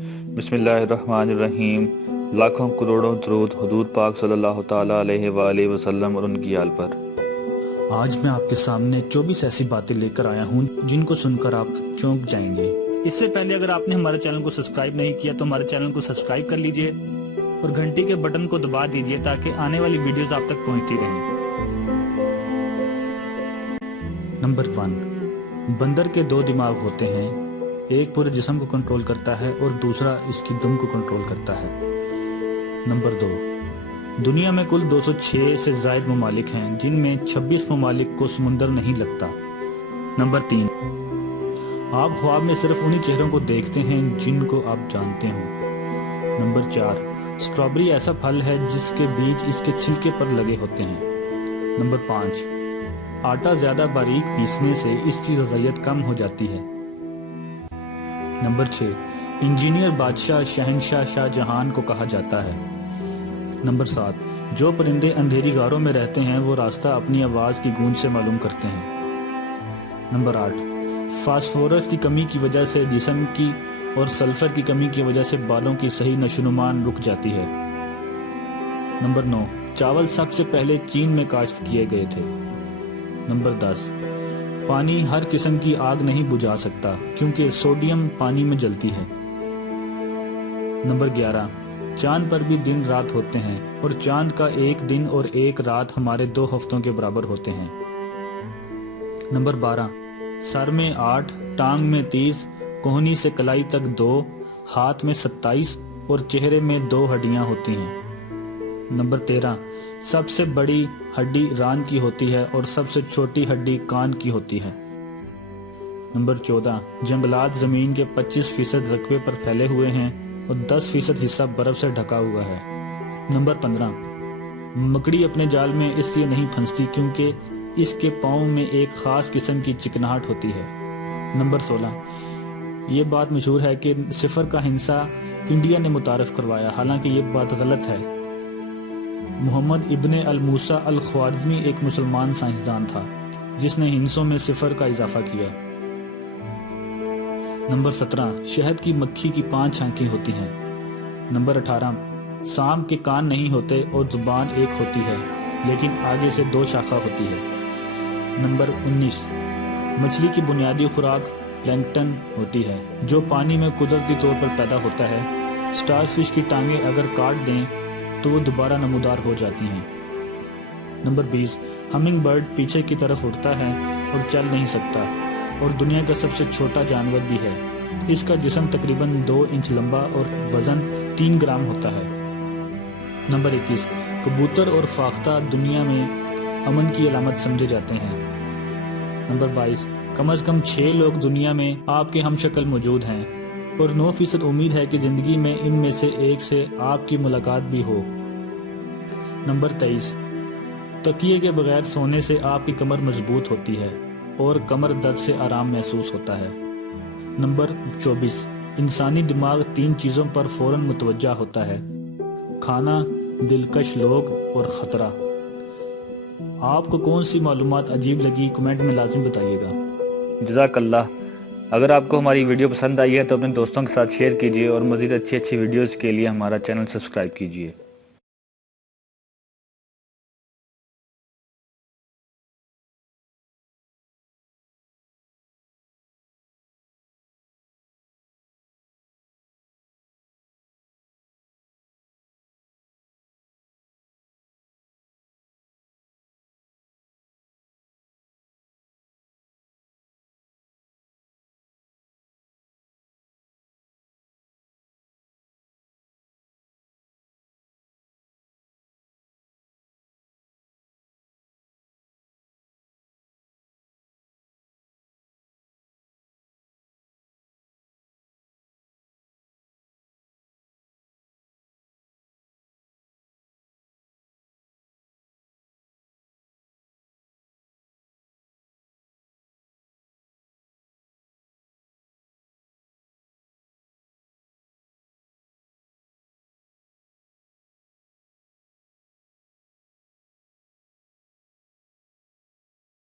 بسم اللہ الرحمن الرحیم۔ لاکھوں کروڑوں درود حضور پاک صلی اللہ تعالیٰ علیہ وآلہ وسلم اور ان کی آل پر۔ آج میں آپ کے سامنے 24 ایسی باتیں لے کر آیا ہوں جن کو سن کر آپ چونک جائیں گے۔ اس سے پہلے اگر آپ نے ہمارے چینل کو سبسکرائب نہیں کیا تو ہمارے چینل کو سبسکرائب کر لیجئے اور گھنٹی کے بٹن کو دبا دیجئے تاکہ آنے والی ویڈیوز آپ تک پہنچتی رہیں۔ نمبر 1، بندر کے 2 دماغ ہوتے ہیں، ایک پورے جسم کو کنٹرول کرتا ہے اور دوسرا اس کی دم کو کنٹرول کرتا ہے۔ نمبر 2، دنیا میں کل 206 سے زائد ممالک ہیں جن میں 26 ممالک کو سمندر نہیں لگتا۔ نمبر 3، آپ خواب میں صرف انہی چہروں کو دیکھتے ہیں جن کو آپ جانتے ہوں۔ نمبر 4، سٹرابری ایسا پھل ہے جس کے بیج اس کے چھلکے پر لگے ہوتے ہیں۔ نمبر 5، آٹا زیادہ باریک پیسنے سے اس کی غذائیت کم ہو جاتی ہے۔ نمبر 6، انجینئر بادشاہ شہنشاہ شاہ جہان کو کہا جاتا ہے۔ نمبر 7، جو پرندے اندھیری غاروں میں رہتے ہیں وہ راستہ اپنی آواز کی گونج سے معلوم کرتے ہیں۔ نمبر 8، فاسفورس کی کمی کی وجہ سے جسم کی اور سلفر کی کمی کی وجہ سے بالوں کی صحیح نشوونما رک جاتی ہے۔ نمبر 9، چاول سب سے پہلے چین میں کاشت کیے گئے تھے۔ نمبر 10، پانی ہر قسم کی آگ نہیں بجھا سکتا کیونکہ سوڈیم پانی میں جلتی ہے۔ نمبر 11، چاند پر بھی دن رات ہوتے ہیں اور چاند کا ایک دن اور ایک رات ہمارے 2 ہفتوں کے برابر ہوتے ہیں۔ نمبر 12، سر میں 8، ٹانگ میں 30، کوہنی سے کلائی تک 2، ہاتھ میں 27 اور چہرے میں 2 ہڈیاں ہوتی ہیں۔ نمبر 13، سب سے بڑی ہڈی ران کی ہوتی ہے اور سب سے چھوٹی ہڈی کان کی ہوتی ہے۔ نمبر 14، جنگلات زمین کے 25% رقبے پر پھیلے ہوئے ہیں اور 10% حصہ برف سے ڈھکا ہوا ہے۔ نمبر 15، مکڑی اپنے جال میں اس لیے نہیں پھنستی کیونکہ اس کے پاؤں میں ایک خاص قسم کی چکناہٹ ہوتی ہے۔ نمبر 16، یہ بات مشہور ہے کہ 0 کا ہندسہ انڈیا نے متعارف کروایا، حالانکہ یہ بات غلط ہے۔ محمد ابن الموسیٰ الخوارزمی ایک مسلمان سائنسدان تھا جس نے ہندسوں میں 0 کا اضافہ کیا۔ نمبر 17، شہد کی مکھی کی 5 آنکھیں ہوتی ہیں۔ نمبر 18، سانپ کے کان نہیں ہوتے اور زبان ایک ہوتی ہے لیکن آگے سے 2 شاخہ ہوتی ہے۔ نمبر 19، مچھلی کی بنیادی خوراک پلینکٹن ہوتی ہے جو پانی میں قدرتی طور پر پیدا ہوتا ہے۔ سٹار فش کی ٹانگیں اگر کاٹ دیں تو وہ دوبارہ نمودار ہو جاتی ہیں۔ نمبر 20، ہمنگ برڈ پیچھے کی طرف اڑتا ہے اور چل نہیں سکتا اور دنیا کا سب سے چھوٹا جانور بھی ہے۔ اس کا جسم تقریباً 2 انچ لمبا اور وزن 3 گرام ہوتا ہے۔ نمبر 21، کبوتر اور فاختہ دنیا میں امن کی علامت سمجھے جاتے ہیں۔ نمبر 22، کم از کم 6 لوگ دنیا میں آپ کے ہم شکل موجود ہیں اور 9% امید ہے کہ زندگی میں ان میں سے ایک سے آپ کی ملاقات بھی ہو۔ نمبر 23، تکیے کے بغیر سونے سے آپ کی کمر مضبوط ہوتی ہے اور کمر درد سے آرام محسوس ہوتا ہے۔ نمبر 24، انسانی دماغ 3 چیزوں پر فوراً متوجہ ہوتا ہے: کھانا، دلکش لوگ اور خطرہ۔ آپ کو کون سی معلومات عجیب لگی کمنٹ میں لازم بتائیے گا۔ جزاک اللہ۔ اگر آپ کو ہماری ویڈیو پسند آئی ہے تو اپنے دوستوں کے ساتھ شیئر کیجیے اور مزید اچھی ویڈیوز کے لیے ہمارا چینل سبسکرائب کیجیے۔